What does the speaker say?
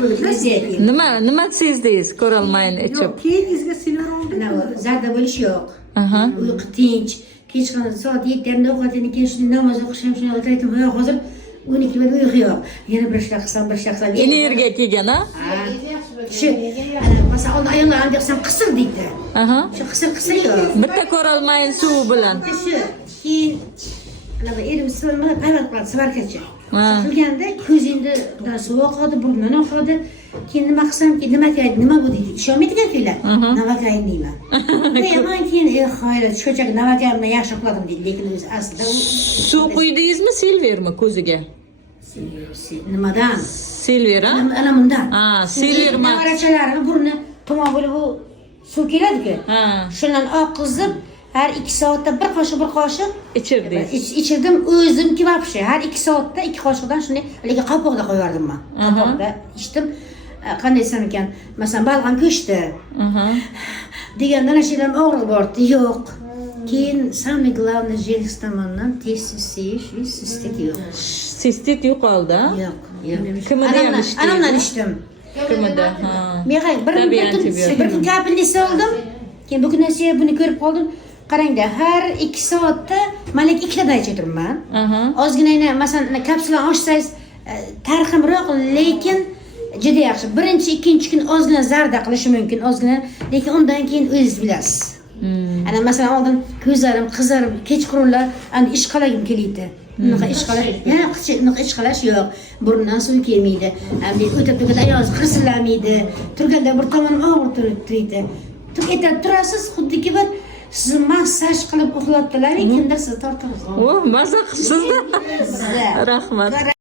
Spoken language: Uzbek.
bo'lish. Nima sezdingiz ko'rolmayin ichib? Yo'q, keyin izga silver oldi. Zarda bo'lish yo'q. Uyqu tinch. Kechqurun soat 7:30 ovqatdan keyin shuni namoz o'qishim, shuni o'tirayotib, hozir 12 da uyqu yo'q. Yana bir ishlar qilsam. Energiya kelgan, ha? Shu, masalan, oldin ayollar ham desam qisir deydi. Shu qisir yo'q. Bitta ko'rolmayin suv bilan. Shu, keyin ana erim sirmada payvand qiladi, svarkachi. Qilganda ko'zingda suv oqadi, burningdan oqadi. Keyin nima qilsamki, nima bu deydi. Ishonmaydigan-kular. Navakayin deyman. Yomon keyin hayrat, sho'chak navakayimni yaxshi qildim deydi, lekin o'zi aslida suv quydingizmi, silvermi ko'ziga? Nimadan? Silver, ha? Ana bundan. Silver ma. Navarachalarini burni tomon bo'lib bu suv keladi-ku. Shundan oqizib, har 2 soatda bir qoshiq ichirdingiz. Ichirdim o'zimki vobshe. Har 2 soatda 2 qoshiqdan shunday lekin qopqoqda qo'yardim men. Qopqoqda ichdim. Qanday desam ekan, masalan, balg'am ko'chdi. Deganda nashilam og'riq bordi. Yo'q. Keyin самое главное желез tomonidan tez seyish va sistit yo'q. Sistit yo'qoldi, ha? Yo'q. Kimida ham ishdi? Anamdan ichdim. Kimida? Men bir kun kapelnisi oldim. Keyin bu kundan buni ko'rib qoldim. Qarangda, har 2 soatda men 2 tadan ichaman. Ozgina masalan kapsulani ochsangiz tarximroq, lekin juda yaxshi. Birinchi, ikkinchi kun ozgina zarda qilishi mumkin, ozgina, lekin undan keyin o'zingiz bilasiz. Ana masalan oldin ko'zlarim qizarib, kechqurunlar ana ish qilagim keladi. Bunaqa ish qilish yo'q. Burundan suv kelmaydi. Endi o'tib turganda ayog'ingiz qirsillamaydi. Turganda bir tomonim og'rib turadi. Turasiz, xuddiki bir sizni massaj qilib uxlatdilar, kimdir sizni tortib. Maza qilsiz-da. Rahmat.